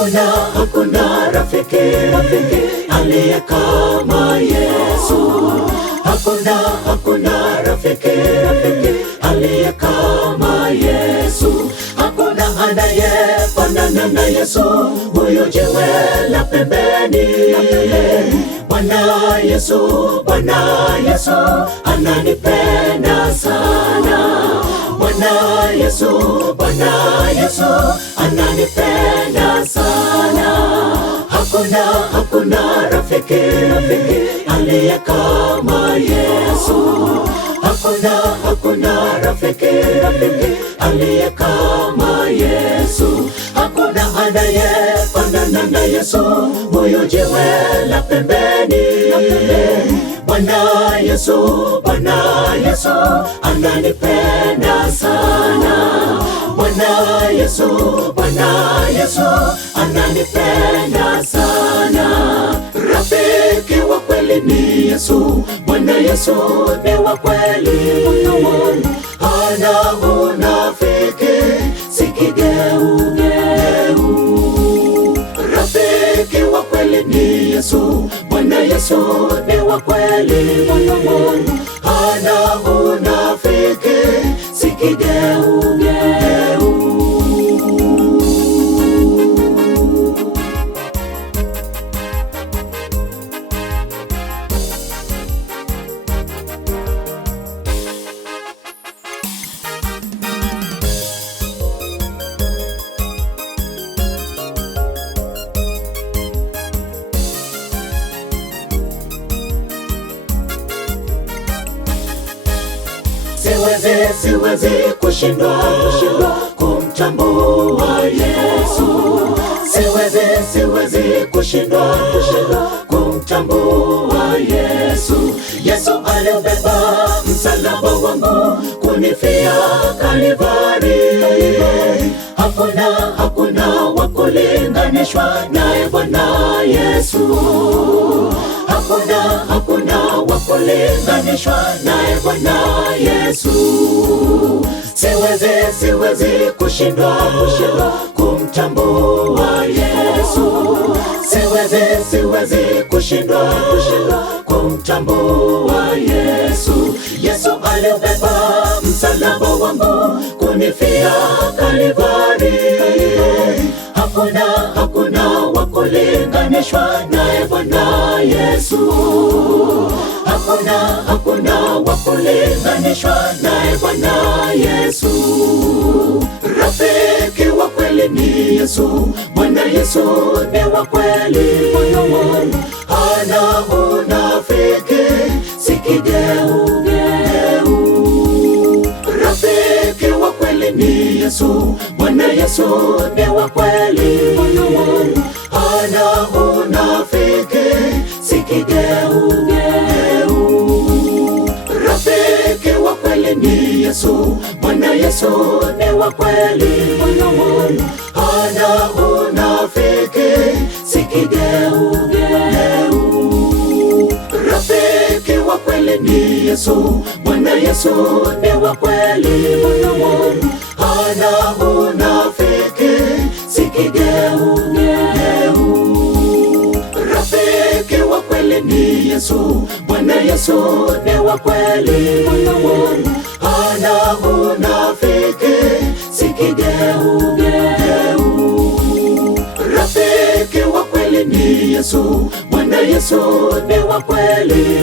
Hakuna rafiki aliye kama Yesu. Hakuna rafiki aliye kama Yesu. Hakuna anayefanana na Yesu, huyo jiwe la pembeni. Bwana Yesu ananipenda sana. Bwana Yesu ananipenda sana. Hakuna rafiki aliye kama Yesu. Hakuna rafiki aliye kama Yesu. Hakuna anayefanana na Yesu, huyo jiwe la pembeni. Bwana Yesu ananipenda sana. Bwana Yesu ananipenda sana. Rafiki wa kweli ni Yesu. Bwana Yesu ni wa kweli. Hana unafiki, si kigeugeu. Rafiki wa kweli ni Yesu. Bwana Yesu ni wa kweli. Hana unafiki, si kigeugeu. Siwezi kushindwa kumtambua Yesu. Siwezi kushindwa kumtambua Yesu. Yesu alibeba msalaba wangu kunifia Kalvari. Hakuna wa kulinganishwa naye Bwana Yesu. Hakuna wa kulinganishwa naye Bwana Yesu. Siwezi kushindwa kumtambua Yesu. Siwezi kushindwa kumtambua Yesu. Yesu alibeba msalaba wangu kunifia Kalvari. Hakuna wa kulinganishwa naye Bwana Yesu. Hakuna wa kulinganishwa naye Bwana Yesu. Rafiki wa kweli ni Yesu. Bwana Yesu ni wa kweli. Hana unafiki, si kigeugeu. Rafiki wa kweli ni Yesu. Bwana Yesu ni wa kweli. Hana unafiki, si kigeugeu. Rafiki wa kweli ni Yesu. Bwana Yesu ni wa kweli. Hana unafiki, si kigeugeu. Rafiki wa kweli ni Yesu. Bwana Yesu ni wa kweli. Hana unafiki, si kigeugeu. Rafiki wa kweli ni Yesu. Bwana Yesu ni wa kweli. Hana unafiki, si kigeugeu. Rafiki wa kweli ni Yesu. Bwana Yesu ni wa kweli.